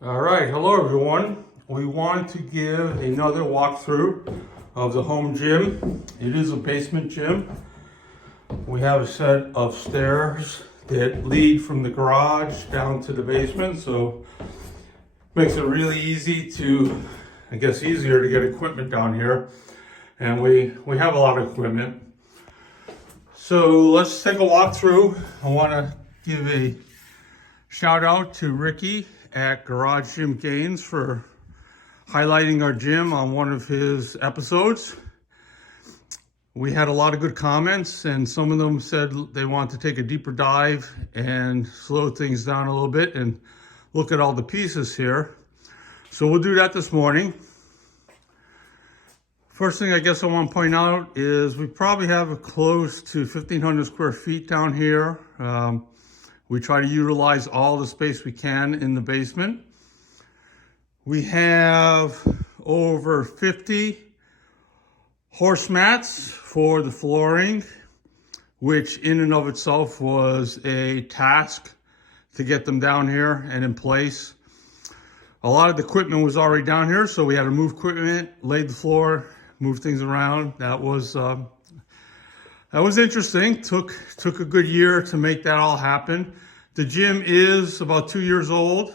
All right, hello everyone. We want to give another walkthrough of the home gym. It is a basement gym. We have a set of stairs that lead from the garage down to the basement, so makes it really easy to, easier to get equipment down here. And we have a lot of equipment. So let's take a walkthrough. I want to give a shout out to Ricky at Garage Gym Gains for highlighting our gym on one of his episodes. We had a lot of good comments, and some of them said they want to take a deeper dive and slow things down a little bit and look at all the pieces here. So we'll do that this morning. First thing I guess I want to point out is we probably have close to 1,500 square feet down here. We try to utilize all the space we can in the basement. We have over 50 horse mats for the flooring, which in and of itself was a task to get them down here and in place. A lot of the equipment was already down here, so we had to move equipment, lay the floor, move things around. That was interesting. Took a good year to make that all happen. The gym is about 2 years old.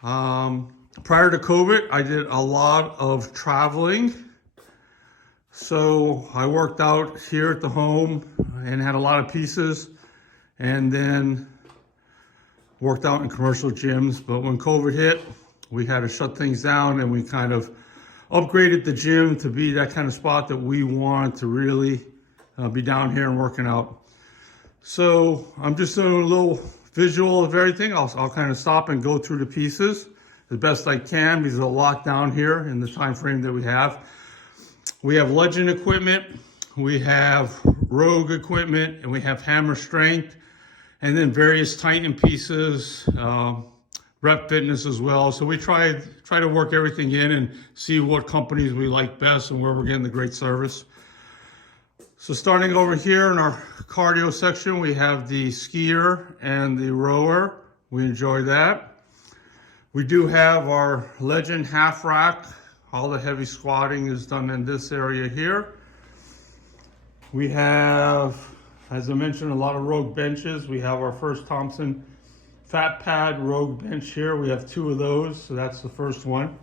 Prior to COVID, I did a lot of traveling. So I worked out here at the home and had a lot of pieces, and then worked out in commercial gyms. But when COVID hit, we had to shut things down, and we kind of upgraded the gym to be that kind of spot that we want to really be down here and working out. So I'm just doing a little visual of everything. I'll kind of stop and go through the pieces the best I can because there's a lot down here in the time frame that we have. We have Legend equipment, we have Rogue equipment, and we have Hammer Strength, and then various Titan pieces, Rep Fitness as well. So we try to work everything in and see what companies we like best and where we're getting the great service. So starting over here in our cardio section, we have the skier and the rower. We enjoy that. We do have our Legend half rack. All the heavy squatting is done in this area here. We have, as I mentioned, a lot of Rogue benches. We have our first Thompson Fat Pad Rogue bench here. We have 2 of those, so that's the first one.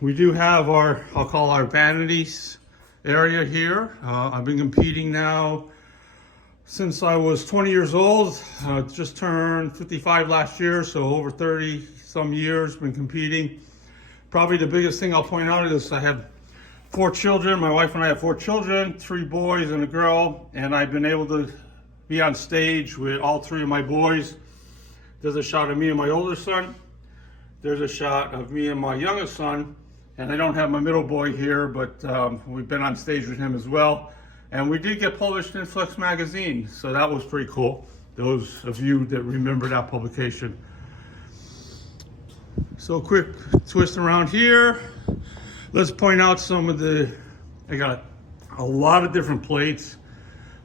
We do have our, I'll call our vanities area here. I've been competing now since I was 20 years old. Just turned 55 last year, so over 30 some years been competing. Probably the biggest thing I'll point out is I have 4 children. My wife and I have 4 children, 3 boys and a girl, and I've been able to be on stage with all 3 of my boys. There's a shot of me and my older son. There's a shot of me and my youngest son. And I don't have my middle boy here, but we've been on stage with him as well. And we did get published in Flex Magazine, so that was pretty cool. Those of you that remember that publication. So quick twist around here. Let's point out some of I got a lot of different plates,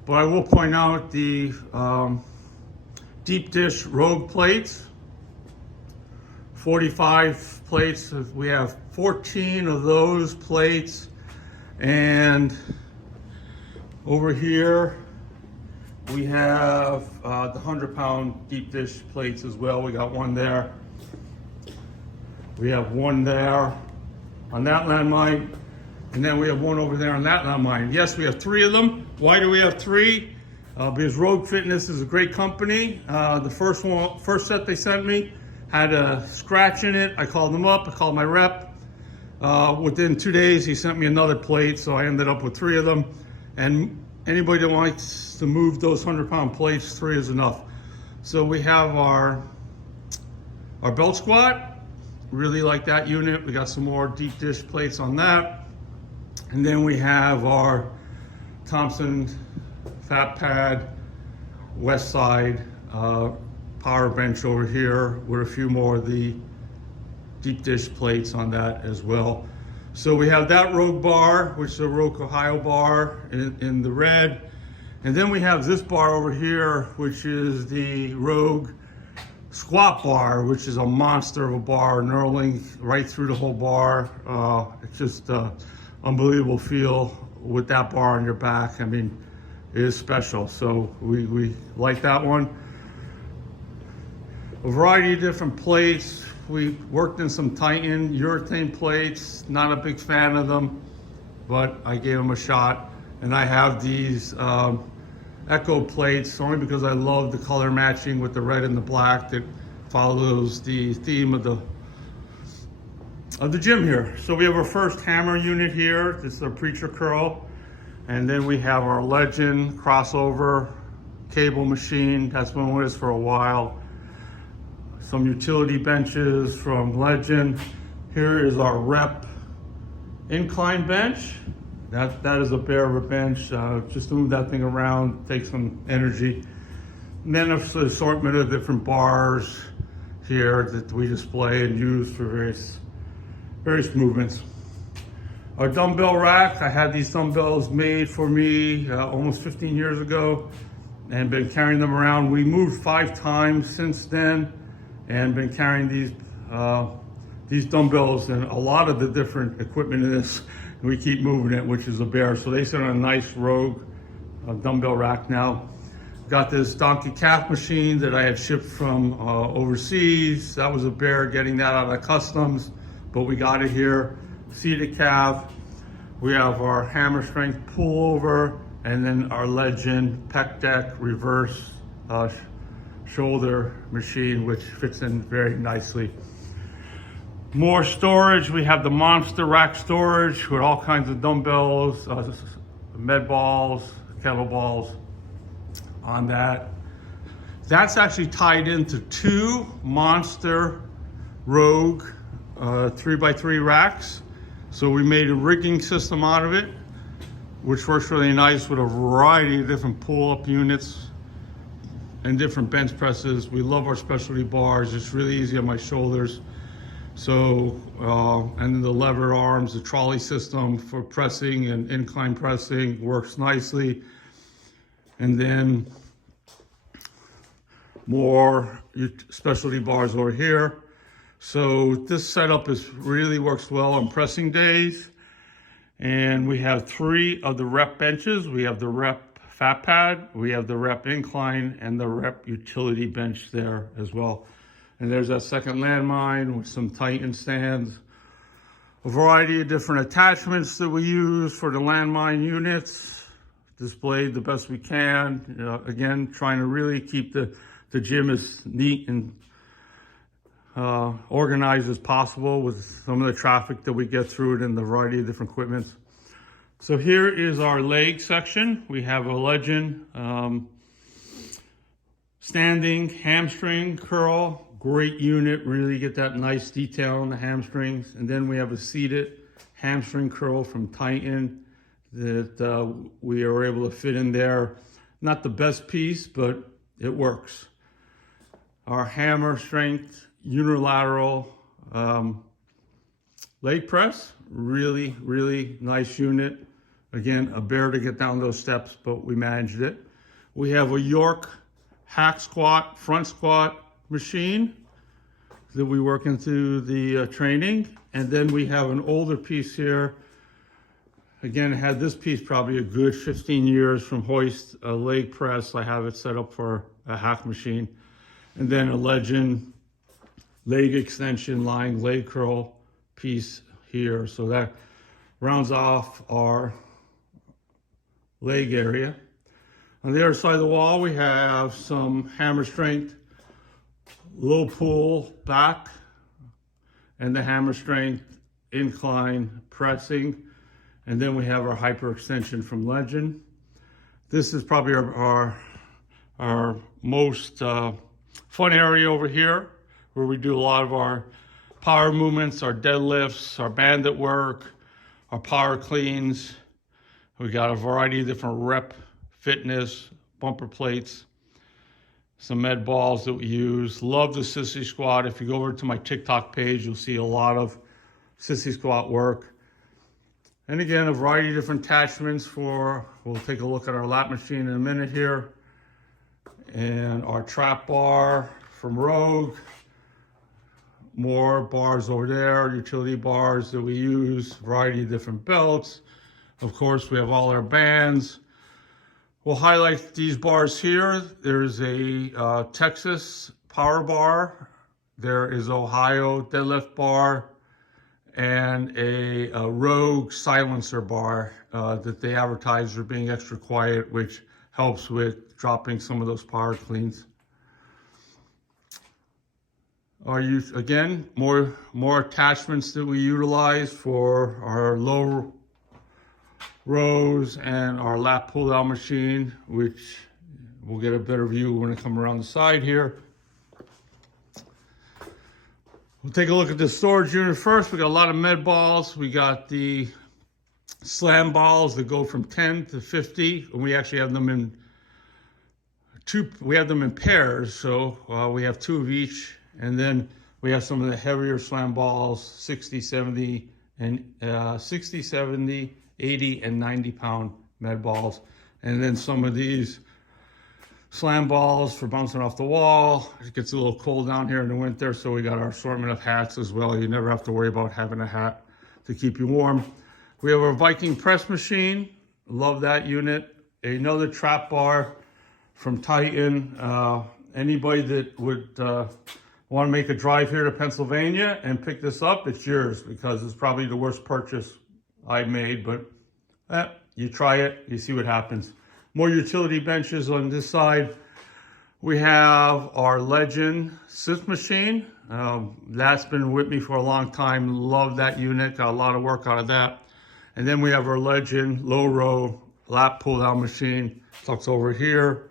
but I will point out the deep dish Rogue plates. 45 plates. We have 14 of those plates, and over here we have the 100-pound deep dish plates as well. We got one there. We have one there on that landmine, and then we have one over there on that landmine. Yes, we have 3 of them. Why do we have 3? Because Rogue Fitness is a great company. The first set they sent me had a scratch in it. I called them up, I called my rep. Within 2 days, he sent me another plate, so I ended up with 3 of them. And anybody that wants to move those 100-pound plates, 3 is enough. So we have our belt squat. Really like that unit. We got some more deep dish plates on that. And then we have our Thompson Fat Pad West Side power bench over here with a few more of the deep dish plates on that as well. So we have that Rogue bar, which is a Rogue Ohio bar in the red. And then we have this bar over here, which is the Rogue squat bar, which is a monster of a bar, knurling right through the whole bar. It's just unbelievable feel with that bar on your back. I mean, it is special. So we like that one. A variety of different plates. We worked in some Titan urethane plates. Not a big fan of them, but I gave them a shot. And I have these Echo plates only because I love the color matching with the red and the black that follows the theme of the gym here. So we have our first hammer unit here. This is a Preacher Curl. And then we have our Legend crossover cable machine. That's been with us for a while. Some utility benches from Legend. Here is our Rep incline bench. That is a bear of a bench. Just to move that thing around, take some energy. And then there's an assortment of different bars here that we display and use for various movements. Our dumbbell rack, I had these dumbbells made for me almost 15 years ago and been carrying them around. We moved 5 times since then and been carrying these dumbbells and a lot of the different equipment in this. We keep moving it, which is a bear. So they sit on a nice Rogue dumbbell rack now. Got this donkey calf machine that I had shipped from overseas. That was a bear getting that out of customs, but we got it here. Seated calf. We have our hammer strength pullover, and then our Legend pec deck reverse shoulder machine, which fits in very nicely. More storage, we have the monster rack storage with all kinds of dumbbells, med balls, kettlebells on that. That's actually tied into 2 monster Rogue 3x3 racks. So we made a rigging system out of it, which works really nice with a variety of different pull-up units and different bench presses. We love our specialty bars. It's really easy on my shoulders. So, and the lever arms, the trolley system for pressing and incline pressing works nicely. And then more specialty bars over here. So this setup really works well on pressing days. And we have 3 of the Rep benches. We have the Rep fat pad, we have the Rep incline, and the Rep utility bench there as well. And there's that second landmine with some Titan stands. A variety of different attachments that we use for the landmine units, displayed the best we can. Again, trying to really keep the gym as neat and organized as possible with some of the traffic that we get through it and the variety of different equipment. So here is our leg section. We have a Legend standing hamstring curl. Great unit, really get that nice detail on the hamstrings. And then we have a seated hamstring curl from Titan that we are able to fit in there. Not the best piece, but it works. Our hammer strength unilateral leg press, really nice unit. Again, a bear to get down those steps, but we managed it. We have a York hack squat, front squat machine that we work into the training. And then we have an older piece here. Again, I had this piece probably a good 15 years from Hoist, a leg press. I have it set up for a hack machine. And then a Legend leg extension lying leg curl piece here. So that rounds off our leg area. On the other side of the wall, we have some hammer strength, low pull back, and the hammer strength incline pressing. And then we have our hyperextension from Legend. This is probably our most fun area over here, where we do a lot of our power movements, our deadlifts, our bandit work, our power cleans. We got a variety of different rep fitness, bumper plates, some med balls that we use. Love the sissy squat. If you go over to my TikTok page, you'll see a lot of sissy squat work. And again, a variety of different attachments we'll take a look at our lat machine in a minute here. And our trap bar from Rogue. More bars over there, utility bars that we use, variety of different belts. Of course, we have all our bands. We'll highlight these bars here. There's a Texas power bar. There is Ohio deadlift bar and a Rogue silencer bar that they advertise are being extra quiet, which helps with dropping some of those power cleans. Again, more attachments that we utilize for our low rows and our lat pull down machine, which we'll get a better view when I come around the side here. We'll take a look at the storage unit first. We got a lot of med balls. We got the slam balls that go from 10 to 50, and we actually have them in pairs, so we have 2 of each. And then we have some of the heavier slam balls, 60, 70, 80, and 90 pound med balls. And then some of these slam balls for bouncing off the wall. It gets a little cold down here in the winter, so we got our assortment of hats as well. You never have to worry about having a hat to keep you warm. We have our Viking press machine. Love that unit. Another trap bar from Titan. Anybody that would want to make a drive here to Pennsylvania and pick this up, it's yours, because it's probably the worst purchase I made, but you try it, you see what happens. More utility benches on this side. We have our Legend Synth machine. That's been with me for a long time. Love that unit, got a lot of work out of that. And then we have our Legend low row lat pull down machine. Tucks over here.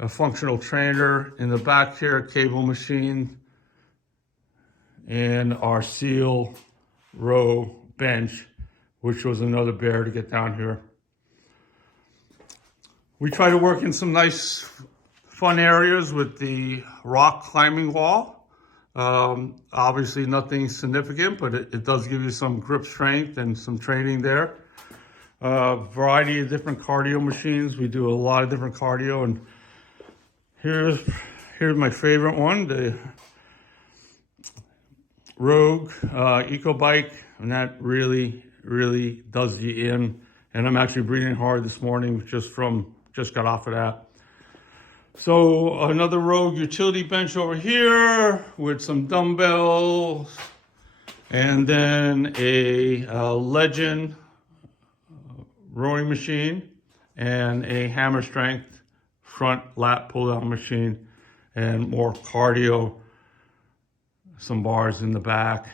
A functional trainer in the back here, cable machine, and our Seal row bench, which was another bear to get down here. We try to work in some nice fun areas with the rock climbing wall. Obviously nothing significant, but it does give you some grip strength and some training there. Variety of different cardio machines. We do a lot of different cardio, and here's my favorite one, the Rogue EcoBike, and that really does you in. And I'm actually breathing hard this morning just got off of that. So another Rogue utility bench over here with some dumbbells, and then a Legend rowing machine and a Hammer Strength front lat pull down machine, and more cardio, some bars in the back.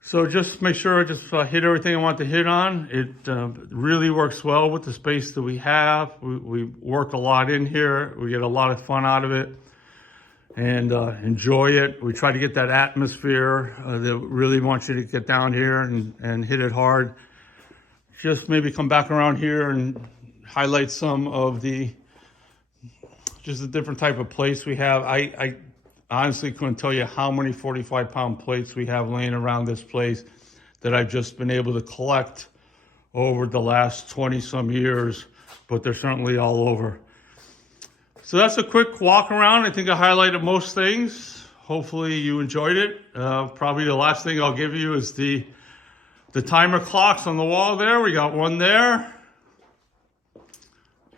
So just make sure I just hit everything I want to hit on. It really works well with the space that we have. We work a lot in here. We get a lot of fun out of it and enjoy it. We try to get that atmosphere that really wants you to get down here and hit it hard. Just maybe come back around here and highlight some of just a different type of plates we have. I honestly couldn't tell you how many 45-pound plates we have laying around this place that I've just been able to collect over the last 20-some years, but they're certainly all over. So that's a quick walk around. I think I highlighted most things. Hopefully you enjoyed it. Probably the last thing I'll give you is the timer clocks on the wall there. We got one there,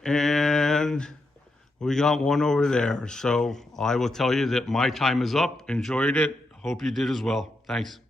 and we got one over there. So I will tell you that my time is up. Enjoyed it. Hope you did as well. Thanks.